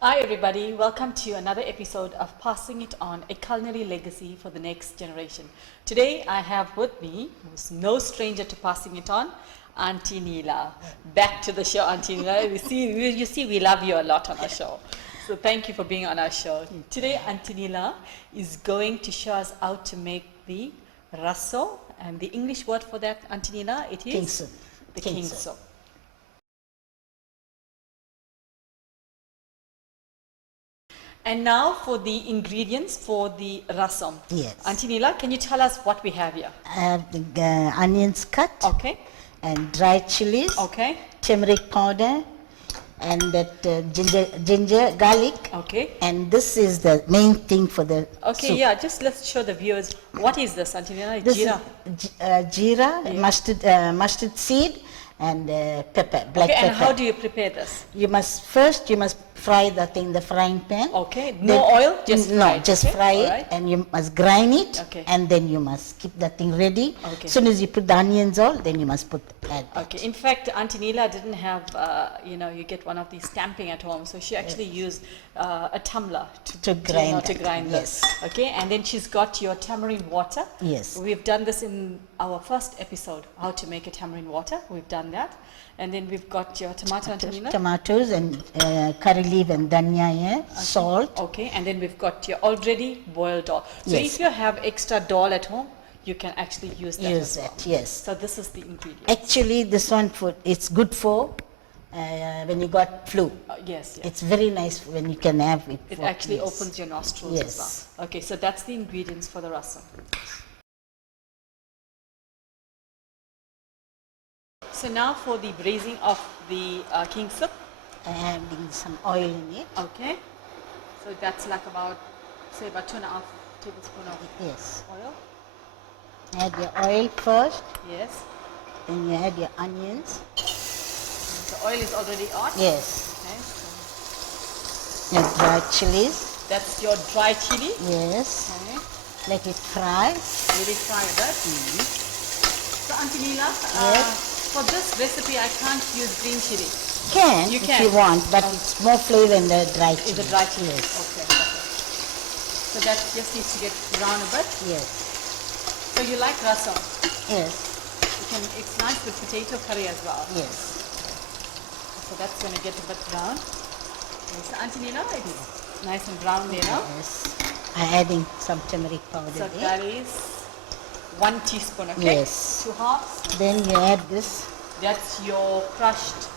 Hi everybody, welcome to another episode of Passing It On, a culinary legacy for the next generation. Today I have with me, who's no stranger to passing it on, Aunty Neela. Back to the show, Aunty Neela. You see, we love you a lot on our show. So thank you for being on our show. Today Aunty Neela is going to show us how to make the rasam, and the English word for that, Aunty Neela, it is? King soup. The king soup. And now for the ingredients for the rasam. Yes. Aunty Neela, can you tell us what we have here? I have the onions cut. Okay. And dried chilies. Okay. Turmeric powder. And that ginger, garlic. Okay. And this is the main thing for the Okay, soup. yeah, just let's show the viewers. What is this, Aunty Neela? This Jeera. is jeera, Yeah. mustard seed, and pepper, black Okay, pepper. and how do you prepare this? You must fry that in the frying pan. Okay, no oil, just no, fry it, just okay? fry it, Alright. and you must grind it, Okay. and then you must keep that thing ready. Okay. As soon as you put the onions all, then you must add that. Okay, in fact, Aunty Neela didn't have, you get one of these stamping at home, so she actually used a tumbler To grind to that, grind this. yes. Okay, and then she's got your tamarind water. Yes. We've done this in our first episode, how to make a tamarind water. We've done that. And then we've got your tomato, Aunty Neela. Tomatoes and curry leaf and dhania, yeah, salt. Okay, and then we've got your already boiled dal. So Yes. if you have extra dal at home, you can actually use that Use as well. it, yes. So this is the ingredient. Actually, this one it's good for when you got flu. Yes, yes. It's very nice when you can have it. It for- actually yes. opens your nostrils Yes. as well. Okay, so that's the ingredients for the rasam. So now for the braising of the king soup. Adding some oil in it. Okay. So that's like about 2.5 tablespoons of Yes. oil. Add your oil first, Yes. then you add your onions. And the oil is already on. Yes. Okay. Your dried chilies. That's your dry chili. Yes. Okay. Let it fry. Really fry that. So Aunty Neela, Yes. for this recipe I can't use green chili. Can, You if can. you want, but it's more flavor in the dry chili. Is the dry chili? Yes. Okay. So that just needs to get brown a bit. Yes. So you like rasam? Yes. It's nice with potato curry as well. Yes. So that's going to get a bit brown. Okay, so Aunty Neela, it's nice and brown there now. Yes. I'm adding some turmeric powder So there. that is 1 teaspoon, okay? Yes. 2 halves. Then you add this That's your crushed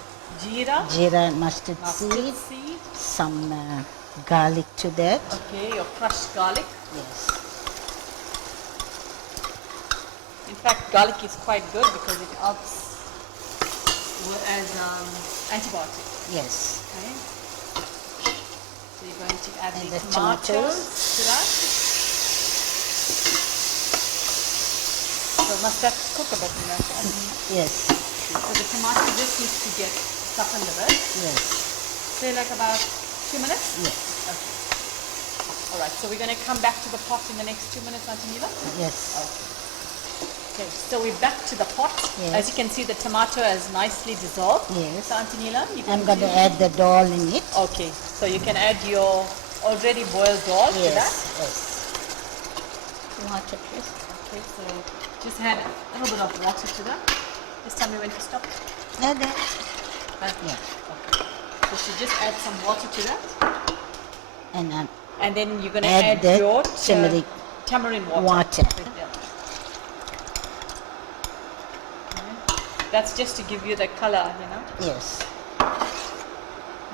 jeera, jeera and mustard seed, seed. some garlic to that. Okay, your crushed garlic. Yes. In fact, garlic is quite good because it helps as antibiotic. Yes. Okay. So you're going to add And the the tomatoes tomatoes. to that. So must that cook a bit in that? Yes. So the tomato just needs to get softened a bit. Yes. Say like about 2 minutes? Yes. Okay. Alright, so we're going to come back to the pot in the next 2 minutes, Aunty Neela? Yes. Okay, so we're back to the pot. Yes. As you can see, the tomato has nicely dissolved. Yes. So Aunty Neela, I'm going to add the dal in it. Okay, so you can add your already boiled dal to that. Yes. Yes. Water, please. Okay, so just add a little bit of water to that. Just tell me when to stop. Add that. Yeah. Okay. So she just add some water to that. And then you're going to add add the your tamarind water. water. Yeah. Okay. That's just to give you the color, Yes. a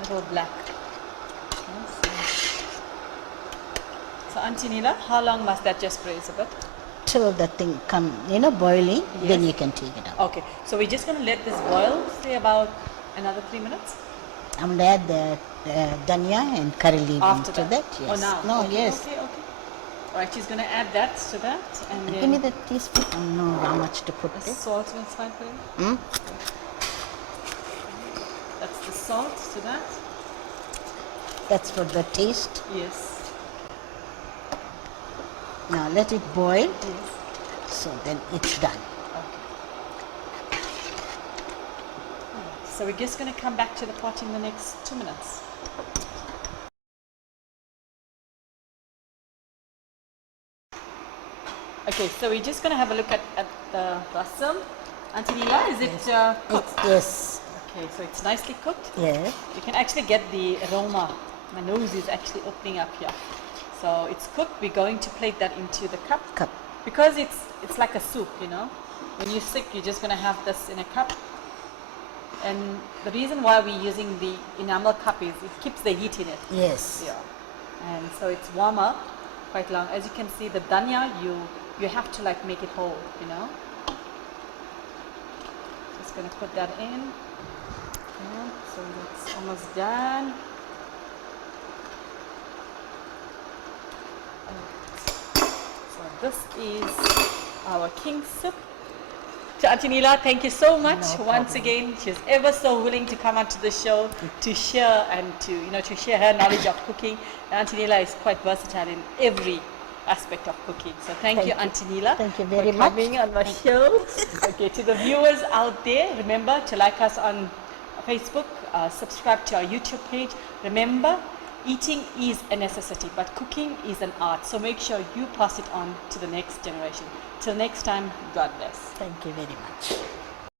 little black. Okay, so Aunty Neela, how long must that just braise a bit? Till the thing come, boiling, then Yes. you can take it out. Okay, so we're just going to let this boil, say about another 3 minutes. I'm going to add the dhania and curry leaf After into that. Yes. Oh, now? No, okay, yes. Okay. All right, she's going to add that to that. And Give then me the teaspoon. I don't know how much to put the there. salt is fine for you. Hmm? That's the salt to that. That's for the taste. Yes. Now let it boil. Yes. So then it's done. Okay. So we're just going to come back to the pot in the next 2 minutes. Okay, so we're just going to have a look at the rasam. Aunty Neela, is it cooked? Yes. Okay, so it's nicely cooked. Yeah. You can actually get the aroma. My nose is actually opening up here. So it's cooked. We're going to plate that into the cup. Because it's like a soup, you know. When you're sick, you're just going to have this in a cup. And the reason why we're using the enamel cup is it keeps the heat in it. Yes. Yeah. And so it's warmer quite long. As you can see, the dhania, you have to like make it whole, you know. Just going to put that in. Yeah, so that's almost done. So this is our king soup. To Aunty Neela, thank you so much once again. She's ever so willing to come onto the show to share and to share her knowledge of cooking. And Aunty Neela is quite versatile in every aspect of cooking. So thank you, Aunty Neela. Thank you very for much. coming on my show. Okay, to the viewers out there, remember to like us on Facebook, subscribe to our YouTube page. Remember, eating is a necessity, but cooking is an art. So make sure you pass it on to the next generation. Till next time, God bless. Thank you very much.